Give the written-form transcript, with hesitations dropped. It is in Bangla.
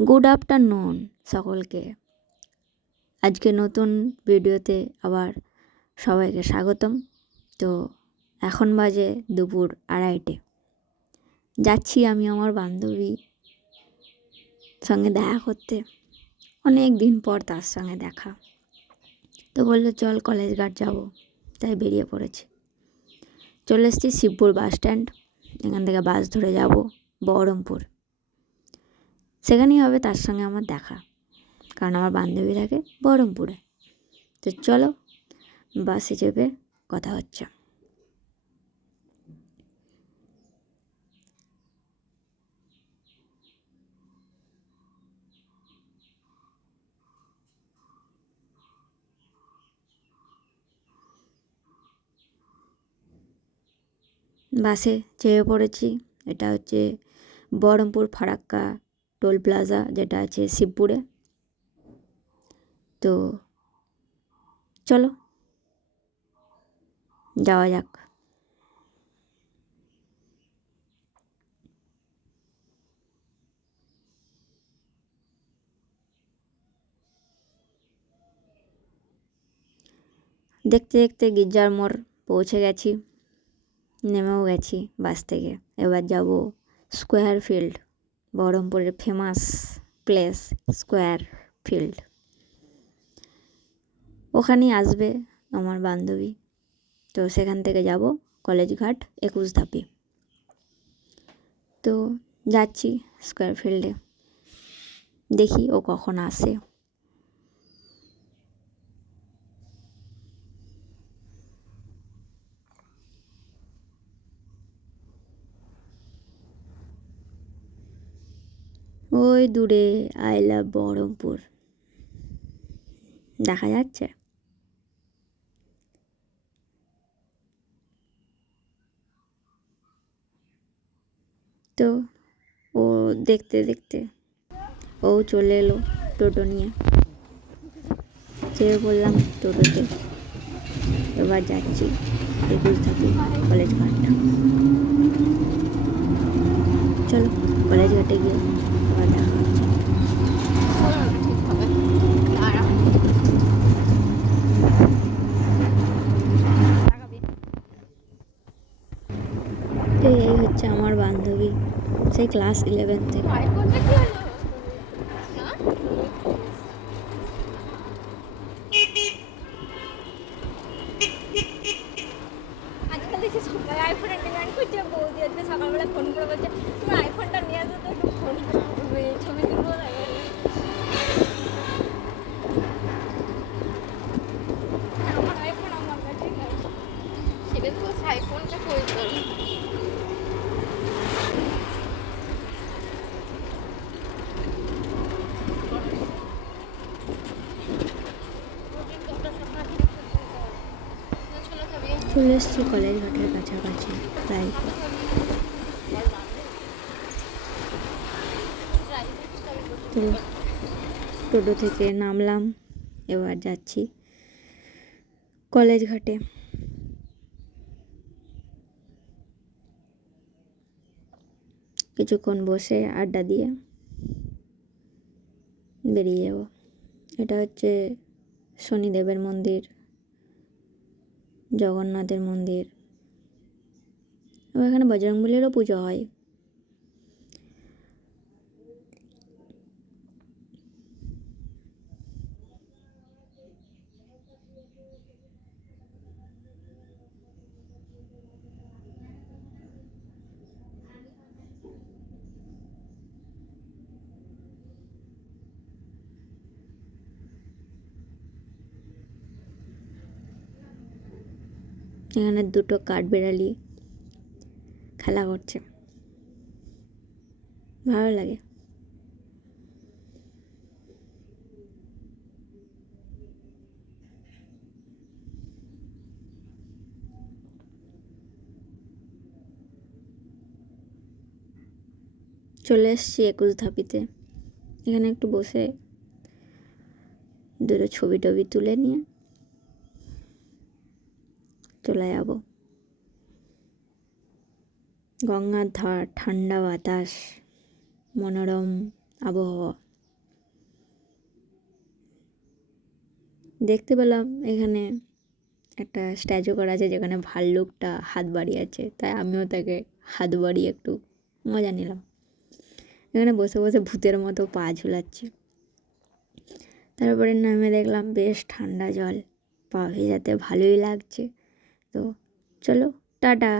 গুড আফটারনুন সকলকে। আজকে নতুন ভিডিওতে আবার সবাইকে স্বাগতম। তো এখন বাজে দুপুর 2:30। যাচ্ছি আমি আমার বান্ধবী সঙ্গে দেখা করতে, অনেক দিন পর তার সঙ্গে দেখা। তো বললো চল কলেজ ঘাট যাবো, তাই বেরিয়ে পড়েছি। চলে এসেছি শিবপুর বাস স্ট্যান্ড। এখান থেকে বাস ধরে যাব বহরমপুর। সেখানেই হবে তার সঙ্গে আমার দেখা, কারণ আমার বান্ধবী থাকে বহরমপুরে। তো চলো বাসে চেপে কথা হচ্ছে। বাসে চেপে পড়েছি। এটা হচ্ছে বহরমপুর ফারাক্কা টোল প্লাজা, যেটা আছে শিবপুরে। তো চলো যাওয়া যাক। দেখতে দেখতে গির্জার মোড় পৌঁছে গেছি, নেমেও গেছি বাস থেকে। এবার যাব স্কোয়ার ফিল্ড, বহরমপুরের ফেমাস প্লেস স্কোয়ার ফিল্ড। ওখানেই আসবে আমার বান্ধবী। তো সেখান থেকে যাব কলেজ ঘাট 21 ধাপে। তো যাচ্ছি স্কোয়ার ফিল্ডে, দেখি ও কখন আসে। ওই দূরে আই লাভ বহরমপুর দেখা যাচ্ছে। তো ও দেখতে দেখতে ও চলে এলো টোটো নিয়ে। চেয়ে বললাম টোটোতে। এবার যাচ্ছি 21 ধাপে কলেজ ঘাট। চলো কলেজ ঘাটে গিয়ে আবার দেখা হচ্ছে। তো এই হচ্ছে আমার বান্ধবী, সেই ক্লাস 11 থেকে। সকালবেলা ফোন করে বলছে তুমি আইফোনটা নিয়ে আসো তো, একটু ফোন ছবি তুলবো। আমার আইফোন আমার কাছে সেটা তো আইফোনটা কই তোর। চলে এসেছি কলেজ ঘাটের কাছাকাছি প্রায়। তো টোটো থেকে নামলাম, এবার যাচ্ছি কলেজ ঘাটে। কিছুক্ষণ বসে আড্ডা দিয়ে বেরিয়ে যাব। এটা হচ্ছে শনিদেবের মন্দির, জগন্নাথের মন্দির, এখানে বজরংবলীরও পুজো হয়। এখানে দুটো কাঠবিড়ালি খেলা করছে, ভালো লাগে। চলে এসছি 21 ধাপিতে। এখানে একটু বসে দুটো ছবি টবি তুলে নিয়ে চলে যাব। গঙ্গার ধার, ঠান্ডা বাতাস, মনোরম আবহাওয়া। দেখতে পেলাম এখানে একটা স্ট্যাচু করা আছে যেখানে ভাল্লুকটা হাত বাড়িয়ে আছে, তাই আমিও তাকে হাত বাড়িয়ে একটু মজা নিলাম। এখানে বসে বসে ভূতের মতো পা ঝুলাচ্ছি। তারপরে নামে দেখলাম বেশ ঠান্ডা জল, পা ভেজাতে ভালোই লাগছে। তো চলো টাটা।